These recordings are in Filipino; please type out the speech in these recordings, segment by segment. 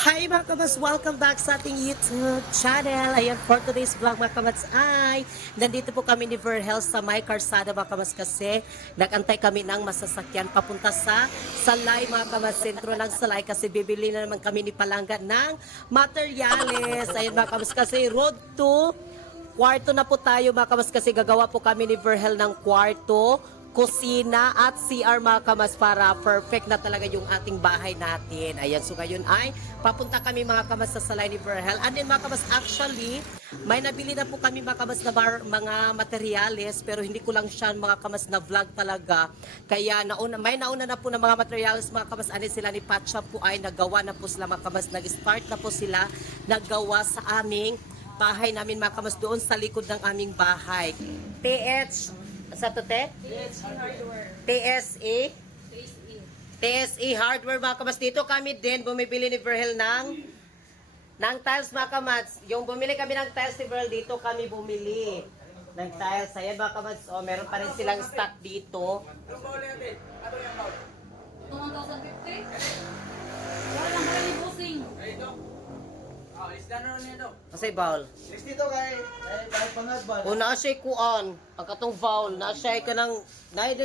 Hi mga kabats! Welcome back sa ating YouTube channel. Ayan, for today's vlog mga kabats ay nandito po kami ni Verhel sa may karsada mga kabats kasi nagantay kami ng masasakyan papunta sa Salay mga kabats, sentro ng Salay kasi bibili na naman kami ni Palangga ng materyales. Ayan mga kabats kasi road to kwarto na po tayo mga kamas kasi gagawa po kami ni Verhel ng kwarto, kusina at CR mga kamas para perfect na talaga yung ating bahay natin. Ayan, so ngayon ay papunta kami mga kamas sa Salay ni Verhel. And then mga kamas, actually, may nabili na po kami mga kamas na mga materyales pero hindi ko lang siya mga kamas na vlog talaga. Kaya may nauna na po na mga materyales mga kamas. Ano sila ni Patcha po ay nagawa na po sila mga kamas. Nag-start na po sila naggawa sa aming bahay namin mga kamas doon sa likod ng aming bahay. Sa to te? TSE TSE Hardware mga kamas. Dito kami din bumibili ni Verhel ng tiles mga kamas. Yung bumili kami ng tiles ni Verhel, dito kami bumili ng tiles. Ayan mga kamas, oh, meron pa rin silang stock dito. 1,050? Wala lang pala ni Busing. Kasi bowl. Dito kay pangagban. O na siya kuan, ang katong bowl, na siya ka ng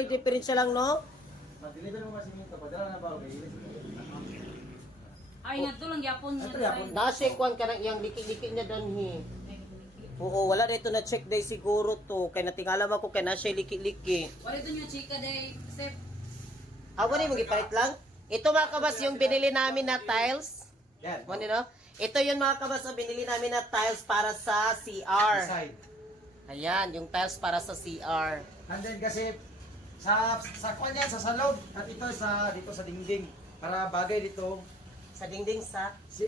diferensya lang no? Deliver mo kasi minto, padala na ba okay? Ay, nga to lang yapon. Na siya kuan ka ng iyang liki-liki niya doon hi. Oo, wala dito na check day siguro to. Kaya natingalam ako kay na siya liki-liki. Wala ito nyo chika day. Sep. Wala mo gipalit lang. Ito mga kabas yung binili namin na tiles. Yan. Ano no? Ito yung mga kabas na binili namin na tiles para sa CR. Side. Ayan, yung tiles para sa CR. And then kasi sa kwan yan, sa salog at ito dito sa dingding para bagay dito Sa dingding sa si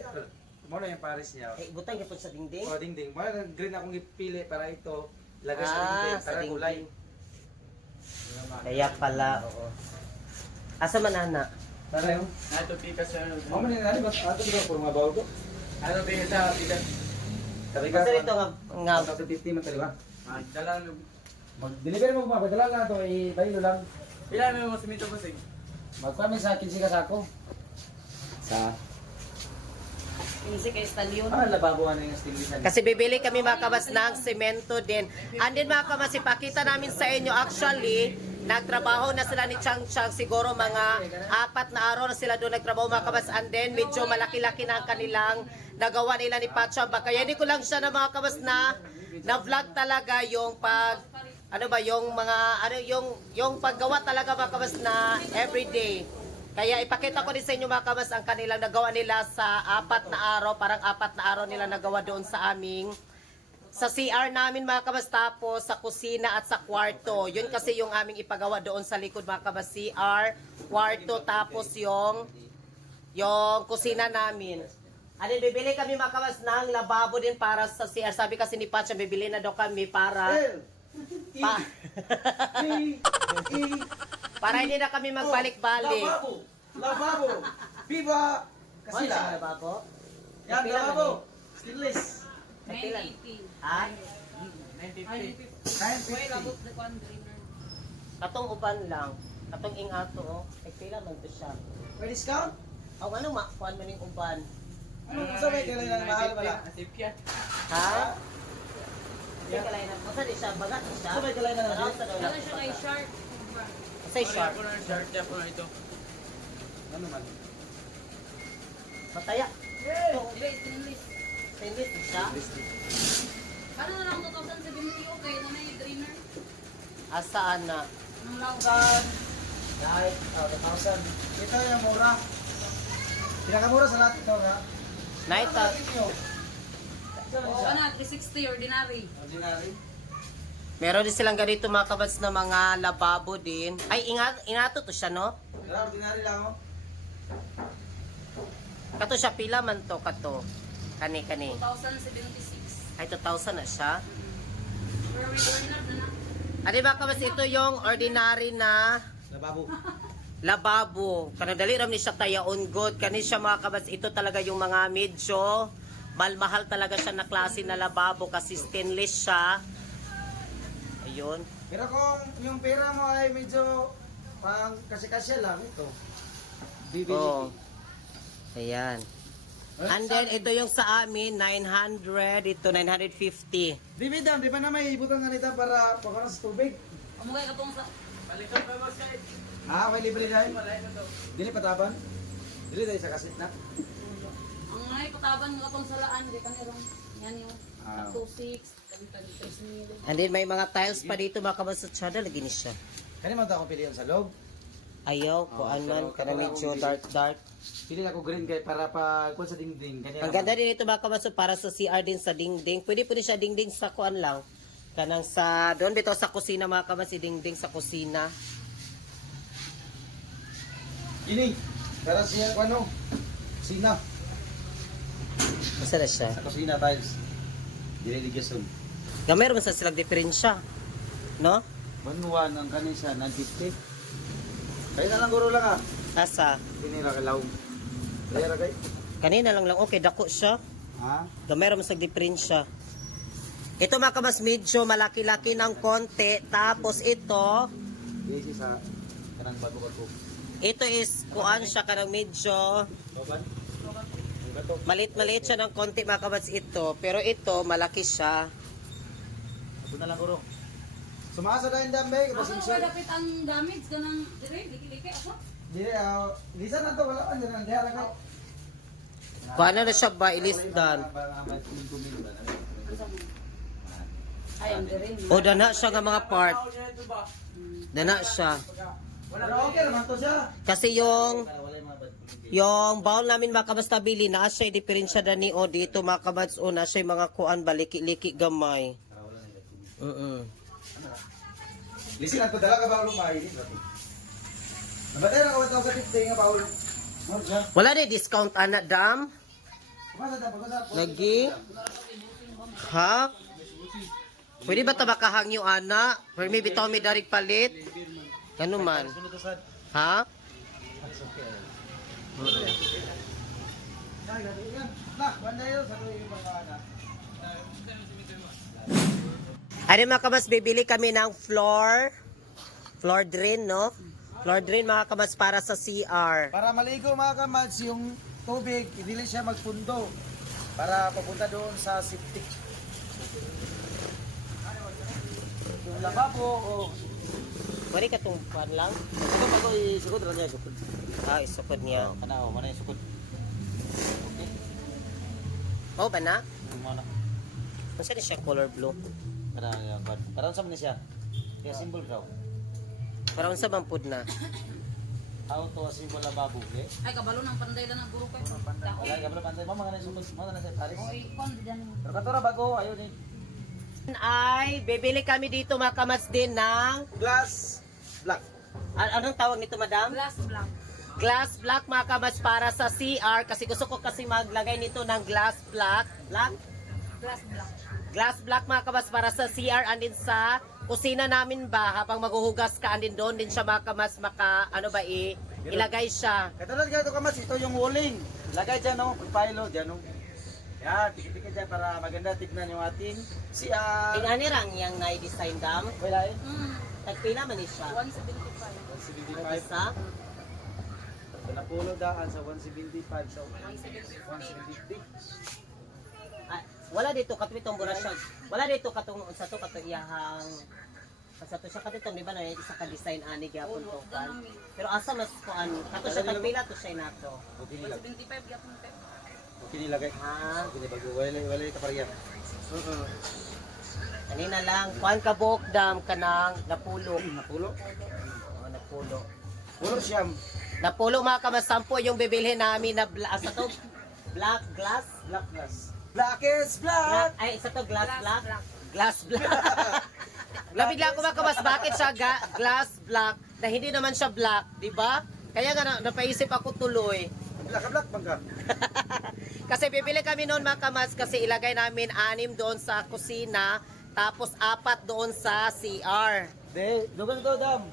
mo na yung pares niya. butang gipon sa dingding. O dingding. Mo na green akong ipili para ito lagay sa dingding Sa para kulay. dingding. Kaya pala, oo. Asa man ana? Para yung Ato pika sa mo man ni ba ato ba por mga bawo ko? ano pika sa pika. Sabi Kasi ka ito nga, sa 50 man tali ba? Dala Mag-deliver mo ba? Padala na to i-baylo lang. pila mo simito ko sig. Magpami sa 15 ka sako. Sa Pinsi kay Stallion. lababo ano yung stinglisan. kasi bibili kami mga kabas ng semento din. And then mga kabas, ipakita namin sa inyo actually, nagtrabaho na sila ni Chang Chang siguro mga 4 na araw na sila doon nagtrabaho mga kabas. And then medyo malaki-laki na ang kanilang nagawa nila ni Patcha. Kaya hindi ko lang siya na mga kabas na vlog talaga yung yung paggawa talaga mga kabas na everyday. Kaya ipakita ko din sa inyo mga kabas ang kanilang nagawa nila sa 4 na araw. Parang 4 na araw nila nagawa doon sa sa CR namin mga kabas, tapos sa kusina at sa kwarto. Yun kasi yung aming ipagawa doon sa likod mga kabas, CR, kwarto, tapos yung kusina namin. Ano, bibili kami mga kabas ng lababo din para sa CR. Sabi kasi ni Patcha, bibili na daw kami para para hindi na kami magbalik-balik. Lababo. Viva. Kasi Kasila. lang lababo. Yan, Pila man lababo. Stainless. 980. Ha? Ay, 950. Wait, labot na kwan drainer. Katong uban lang. Katong ingato, oh. Nagpila man to siya. May discount? Ang ano, kuan man yung uban. Ano sa may kailangan mahal pala? Asipya. Ha? Hindi ka lang na. Masa di siya, bagat na siya. Sa may kailangan na. Ano sa daw Wala siya kay Shark. Say sharp. Ako na shirt niya po na ito. Ano man? Mataya. Diba, stainless. Stainless di siya. Ano na lang 2,070 okay na may drainer. Asaan na? Ang law. Right. 1,000. Ito yung mura. Pinakamura sa lahat ito, ha? Naita. Ano, 360 ordinary. Ordinary. Meron din silang ganito mga kabats na mga lababo din. Ay, inato to siya, no? Ordinary lang, oh. Kato siya, pila man to, kato. Kani. 2,076. Ay, 2,000 na siya. Pero may ordinary na na. Ano mga kabats, ito yung ordinary na Lababo. lababo. Kanadali ram ni siya tayaon good. Kani siya mga kabats, ito talaga yung mga medyo mahal talaga siya na klase na lababo kasi stainless siya. Ayun. Pero kung yung pera mo ay medyo pang kasi-kasya lang ito. Bibili. Oh. Ayan. And then, ito yung sa amin, 900. Ito, 950. Di madam, di ba na may ibutang ganito para pagkakas sa tubig? Amugay ka tong sa... Balikan pa boss guys. Ah, may libre dahil. Malay na to. Dili pataban. Dili dahil sa kasit na. Ang ngay pataban nga tong salaan, di ka nirong. Yan yung Ah. 2.6, kami 3 And then, may mga tiles pa dito, mga kamas sa tsada. Lagi ni siya. Kani man ta akong pilihan sa loob. Ayaw, kuan man. Kana medyo dark. Pili ako green kay para pa kuan sa dingding. Kani Ang ganda din ito mga kamas para sa CR din sa dingding. Pwede siya dingding sa kuan lang. Kanang sa, doon bitaw sa kusina mga kamas, si dingding sa kusina. Ini. Para siya ano? Sina. Masa na siya? Sa kusina tiles. Dili ligason. Gamay rin sa silang diferensya. No? Manuwan ang kanisa 950. Kaya na lang guro lang ah. Asa? Ini ra kalaw. Kaya ra kay. Kanina lang okay, dako siya. Ha? Gamay rin sa diferensya. Ito mga kamas, medyo malaki-laki ng konti. Tapos ito, Dili sa kanang bago-bago. ito is kuan siya kanang medyo Baban. Ang bato. malit-malit siya ng konti mga kamas ito. Pero ito, malaki siya. Ito na lang guro. Sumasa dahil dambe, Ako basing na sir. dapat ang damage ka ng dire, liki-liki ako. Dili lisan na to wala kan diyan diha ra kay. Kuan na siya ba, ilisdan. Ay, ang dire. O, dana siya nga mga part. Ako siya ito ba? Dana siya. Pero okay naman to siya. Kasi yung bowl namin mga kabasta bili na siya diferensya dani o dito mga kabats o na siya mga kuan baliki-liki gamay. Lisin ako dala ka ba lumay ni. Nabatay na ko 1,050 nga baul. Mo siya. Wala na discount ana dam. Kumasa ta pagkasa. Lagi. Ha? Pwede ba tabakahang yung ana? Pwede may bitaw may darig palit? Ano man? Sunod to sad. Ha? Ay, gani yan. Lah, banday yo sa tuig pagkana. Ano mga kabas, bibili kami ng floor drain, no? Floor drain mga kabas para sa CR. Para maligo mga kamads yung tubig, dili siya magpundo para papunta doon sa septic. Yung lababo o Pwede ka itong kuan lang? ito bago isugod ra niya sukod. Ah, isukod niya. Kana o mana yung sukod. Oh, ba na? Mana? Masa na siya color blue? Kana yung bad. Karon sa man siya. Kaya symbol daw. Parang sa bampod na. Auto symbol lababo, okay? Ay, kabalo ng panday lang ng guro kayo. Dako. Wala ka pala pantay mo mga sukod mo na sa Paris. O, ikon, di dyan. Pero katora bago ayo ni Ay, bibili kami dito mga kamats din ng... glass black. Anong tawag nito, madam? Glass black. Glass black mga kamats para sa CR. Kasi gusto ko kasi maglagay nito ng glass black. Black? Glass black. Glass black mga kamats para sa CR. And din sa kusina namin ba, habang maghuhugas ka, and din doon din siya mga kamats ilagay siya. Katulad ganito kamas, ito yung walling. Lagay dyan no, pagpailo dyan no. Yan, tikit-tikit dyan para maganda tignan yung ating CR. Ingani lang yung na-design dam. Wala eh. Tagpila man ni siya. 175. Isa. Napulo daan sa 175 sa 150. Ah, wala dito katwitong bura siya. Wala dito katong sa to katong iyahang sa to siya katong di ba na isa ka design ani gyapon to kan. Pero asa mas kuan kato siya tagpila to siya nato. Okay nila. 175 yapon pe. Okay nilagay. Ah, Okay na bago. Wala ka pariya. kanina lang kuan ka buok dam kanang napulo. Napulo. Oh, napulo. Pulo siyam. Napulo mga kamasampo yung bibilhin namin na sa to black glass. Black glass. Black is black. Ay, isa to glass black. Glass black. Labigla ko makamas bakit siya glass black na hindi naman siya black, di ba? Kaya nga napaisip ako tuloy. Black bangga. Kasi bibili kami noon mga kamas kasi ilagay namin 6 doon sa kusina tapos 4 doon sa CR. De, doon ko dam.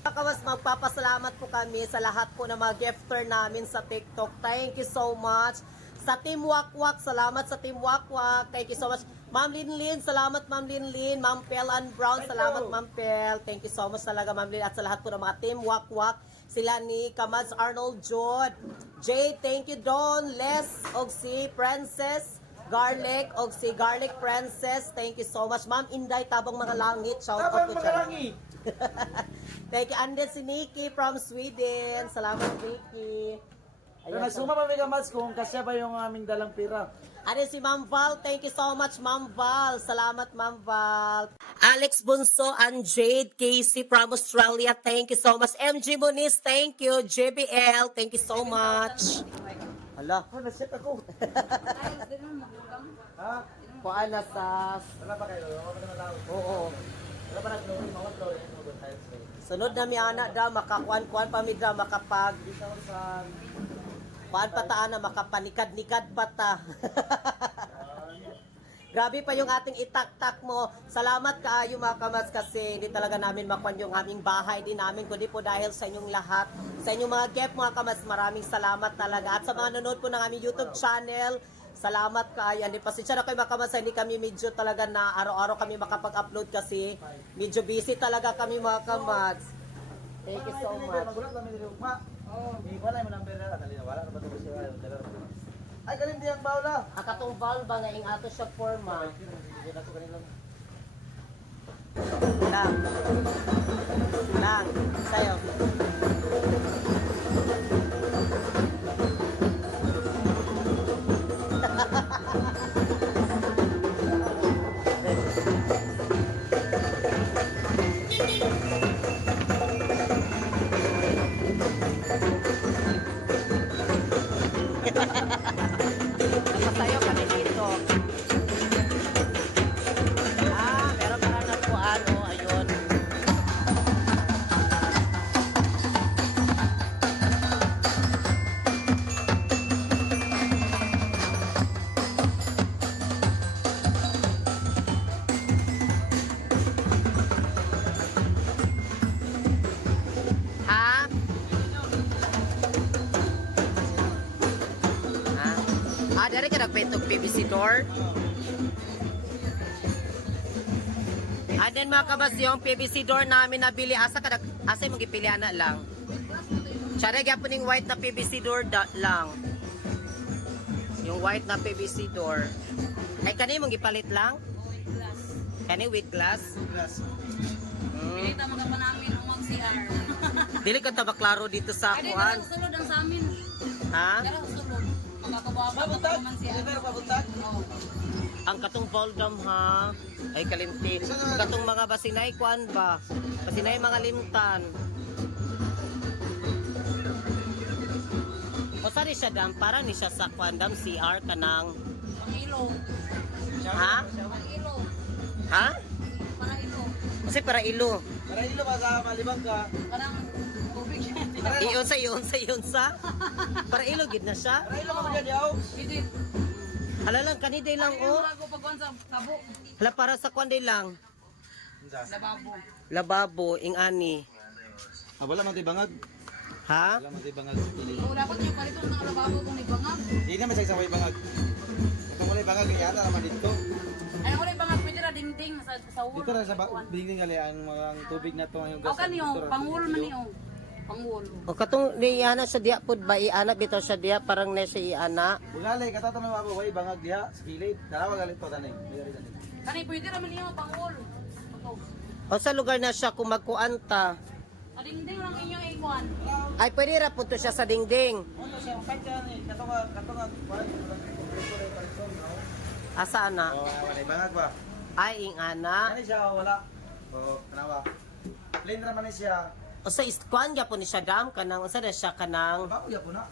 Mga kamas, magpapasalamat po kami sa lahat po ng mga gifter namin sa TikTok. Thank you so much. Sa Team Wakwak, salamat sa Team Wakwak. Thank you so much. Ma'am Linlin, salamat Ma'am Linlin. Ma'am Pel and Brown, salamat Ma'am Pel. Thank you so much talaga Ma'am Lin. At sa lahat po ng mga Team Wakwak, sila ni Kamads Arnold Jod, Jay, thank you Don. Les, og si Princess. Garlic, og si Garlic Princess. Thank you so much. Ma'am Inday, Tabang Mga Langit. Shout out Tapos ko dyan. magalangi. Thank you. And then si Nikki from Sweden. Salamat, Nikki. Pero nagsuma pa may kamats kung kasya ba yung aming dalang pira. Ano si Ma'am Val? Thank you so much, Ma'am Val. Salamat, Ma'am Val. Alex Bunso and Jade Casey from Australia. Thank you so much. MG Muniz, thank you. JBL, thank you so much. Hala. Oh, nasit ako. Ayos din mo maglugang. Ha? Kuan na sa... Wala pa kayo? Wala pa na matawag. Oo. Wala pa nag-glory. Mga glory. Mga tiles. Sunod na mi anak da, makakuan-kuan pa mi da, makapag... Dito sa... Kuan pa ta na, makapanikad-nikad pa ta. Grabe pa yung ating itak-tak mo. Salamat kaayo mga kamats kasi hindi talaga namin makuan yung aming bahay din namin kundi po dahil sa inyong lahat. Sa inyong mga gep mga kamats, maraming salamat talaga. At sa mga nanonood po ng aming YouTube channel, salamat kaayo. Hindi pasensya na kayo mga kamats, hindi kami medyo talaga na araw-araw kami makapag-upload kasi medyo busy talaga kami mga kamats. Thank you so much. Magulat lang may ugma. Oh, wala mo number na. Dali na wala na ba ito siya? Ay, galing di ang bawla. Akatong valve nga ing ato siya forma. Lang. Lang. Sayo. Napasayo kami dito. Meron para na po ano, ayun. Ha? Dari ka nagpetog PVC door. And then mga kabas, yung PVC door namin nabili, asa mong ipili anak lang. Tsara gyapon yung white na PVC door lang. Yung white na PVC door. Ay kani mong ipalit lang? Glass. Kani with glass? Glass. Pinita mo ka pa namin ang mag-CR. Dili ka tabaklaro dito sa Ay, di kuhan. na sulod ang sa amin. Ha? Pero sulod. Magkakabawa pa Pabuntag. naman siya. Hindi pero pabuntag. Oo. Ang katong Voldam ha. Ay kalimti. Katong mga basinay kuan ba? Basinay mga limtan. O sari siya dam, parang ni siya sa kuan dam CR kanang. Pang-ilo. Ha? Pang-ilo. Ha? Pang-ilo. Kasi para ilo. Para ilo ba sa malibang ka? Parang tubig siya. Iyon sa. Para ilo gid na siya. Para ilo ka ba dyan, yaw? Pwede. Hala lang kaniday lang Ay, oh. bago pagkuhan sa tabo. Hala para sa kuan day lang. Lababo. Lababo ing ani. Ah, wala man tayo bangag. Ha? Wala man tayo bangag. Oo, dapat niya paliton ng lababo kung ibangag. Hindi naman sa isang way bangag. Kung wala bangag, yata naman dito. Ay, ako rin bangag, pwede na dingding sa ulo. Dito na sa building gali ang mga tubig na to yung O kaniyo, pangul man niyo. Pangul. O katong ni ana sa diya pud ba iana bitaw sa diya parang na siya iana. Bulalay, katatanong ako, way bangag diha, sa kilid. Dalawa galit to, tanay. Kani, pwede naman niyo pangul. Ito. O sa lugar na siya kung magkuanta. Sa dingding lang inyong ikuan. Ay pwede ra pud to siya sa dingding. Ano siya, kahit dyan eh, katungan, Asa ana? oh, wala, bangag ba? Ay ing ana. Ano siya, wala. Oo, kanawa. Plain naman ni siya. O sa istkuan gyapon ni siya dam kanang unsa na siya kanang Bago ya po na.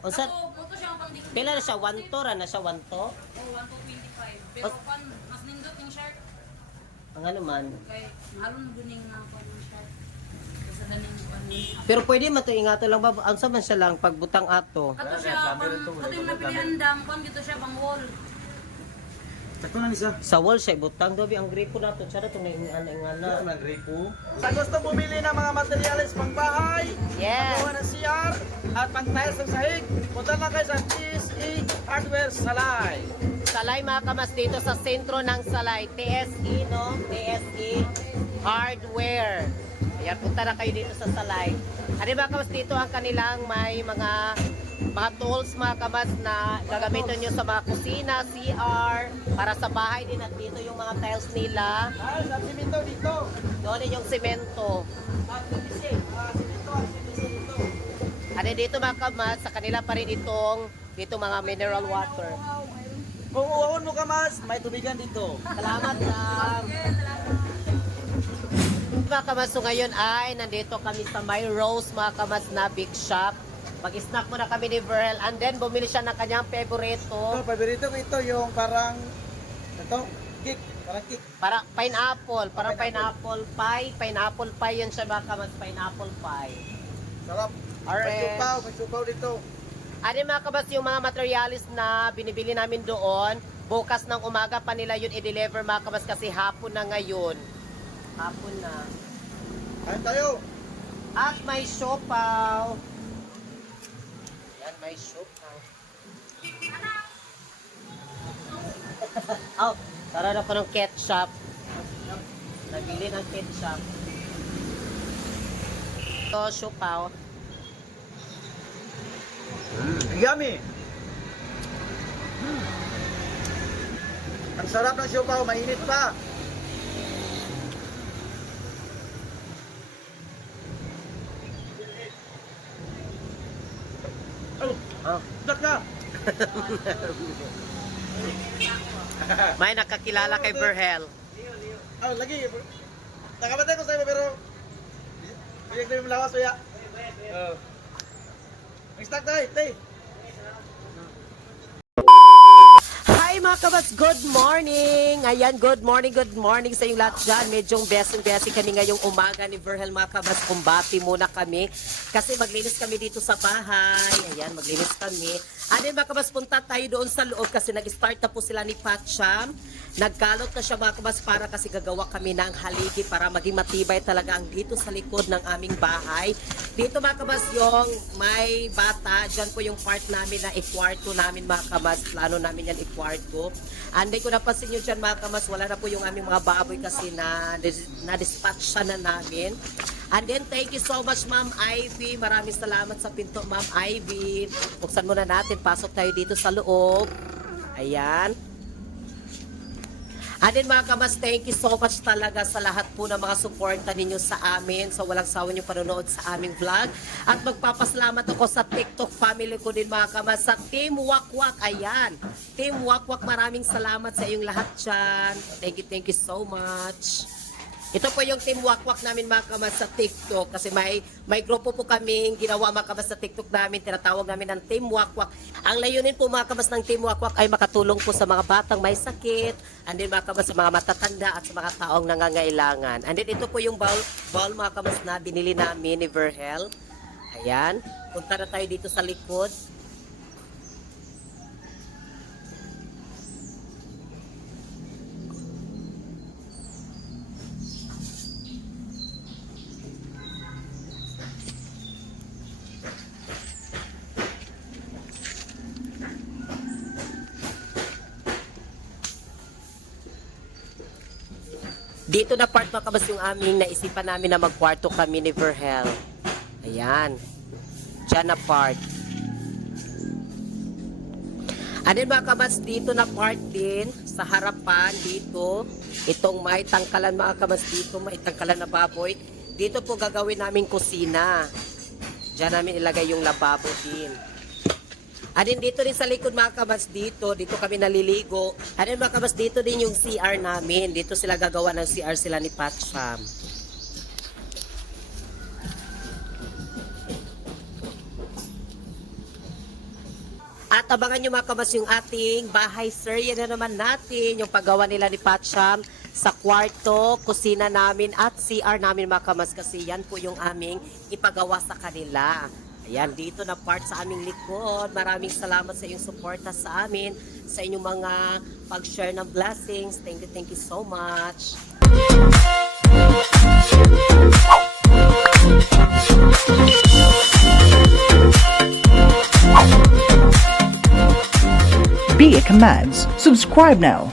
unsa Ako, puto siya ang pang dingding. pila na siya 1 to ra na siya 1 to. Oh, 1,225. Pero pan, mas nindot yung shirt. Ang ano man. Kay, halon na guning na ako yung shirt. Kasi daning pan. Pero pwede man to ingato lang ba unsa man siya lang pagbutang ato. Ato siya, ato yung napilihan dam, kung dito siya pang wall. Sakto na ni siya. Sa wall siya butang dobi ang gripo nato siya to na ingana. Ano gripo? Sa gusto bumili ng mga materyales pang bahay, Yes. paggawa ng CR, at pang tiles ng sahig, punta lang kayo sa TSE Hardware Salay. Salay mga kamas dito sa sentro ng Salay. TSE no? TSE Hardware. Ayan, punta na kayo dito sa Salay. Ano mga kamas dito ang kanilang may mga mga tools mga kamads na gagamitin nyo sa mga kusina, CR, para sa bahay din at dito yung mga tiles nila. Sa simento dito. Doon din yung semento. PVC. Simento ang PVC dito. Ano dito mga kamads, sa kanila pa rin dito mga mineral water. Kung uawon mo ka mas, may tubigan dito. Salamat lang. Mga kamads, so ngayon ay nandito kami sa My Rose mga kamads na big shop. Mag-snack muna kami ni Verhel and then bumili siya ng kanyang favorito. Ito, paborito ko ito yung parang cake, parang cake. Parang pineapple pie. Pineapple pie yun siya mga kamads, pineapple pie. Sarap. Alright. May supaw dito. Ano mga kabas yung mga materialis na binibili namin doon, bukas ng umaga pa nila yun i-deliver mga kabas kasi hapon na ngayon. Hapon na. Kain tayo. At may siopaw. Yan, may siopaw. Oh, tara na ko ng ketchup. Nabili ng ketchup. Ito, siopaw. Yummy! Ang sarap ng siopaw, mainit pa. Oh. Dak na! May nakakilala kay Verhel. Lagi. Nakabatay ko sa'yo pero bigyan ko yung lawas kuya. Mag-start tayo, tay. Hi mga kabats, good morning! Ayan, good morning sa inyong lahat dyan. Medyo blessing kami ngayong umaga ni Verhel mga kabats. Kumbati muna kami kasi maglinis kami dito sa bahay. Ayan, maglinis kami. Ano mga kabats, punta tayo doon sa loob kasi nag-start na po sila ni Patcham. Nagkalot na siya mga kabats para kasi gagawa kami ng haligi para maging matibay talaga ang dito sa likod ng aming bahay. Dito mga kabats yung may bata, dyan po yung part namin na ikwarto namin mga kabats. Plano namin yan ikwarto. Anday ko napansin nyo dyan mga kabats, wala na po yung aming mga baboy kasi na-dispatch siya na namin. And then, thank you so much, Ma'am Ivy. Maraming salamat sa pinto, Ma'am Ivy. Buksan muna natin. Pasok tayo dito sa loob. Ayan. And then, mga kamas, thank you so much talaga sa lahat po ng mga suporta ninyo sa amin. Sa walang sawa nyo panonood sa aming vlog. At magpapasalamat ako sa TikTok family ko din, mga kamas. Sa Team Wakwak. Ayan. Team Wakwak, maraming salamat sa iyong lahat dyan. Thank you so much. Ito po yung Team Wakwak namin mga kamas sa TikTok kasi may grupo po kaming ginawa mga kamas sa TikTok namin, tinatawag namin ng Team Wakwak. Ang layunin po mga kamas ng Team Wakwak ay makatulong po sa mga batang may sakit, and then mga kamas sa mga matatanda at sa mga taong nangangailangan. And then ito po yung bowl mga kamas na binili namin ni Verhel. Ayan, punta na tayo dito sa likod. Dito na part mga kabas yung aming naisipan namin na magkwarto kami ni Verhel. Ayan. Diyan na part. And then mga kabas, dito na part din sa harapan dito. Itong may tangkalan mga kabas dito, may tangkalan na baboy. Dito po gagawin namin kusina. Diyan namin ilagay yung lababo din. And then dito rin sa likod mga kabats dito kami naliligo. And then mga kabats dito din yung CR namin. Dito sila gagawa ng CR sila ni Patcham. At abangan nyo mga kabats yung ating bahay serye na naman natin. Yung paggawa nila ni Patcham sa kwarto, kusina namin at CR namin mga kabats. Kasi yan po yung aming ipagawa sa kanila. Ayan, dito na part sa aming likod. Maraming salamat sa iyong suporta sa amin, sa inyong mga pag-share ng blessings. Thank you so much. Be a Commands. Subscribe now.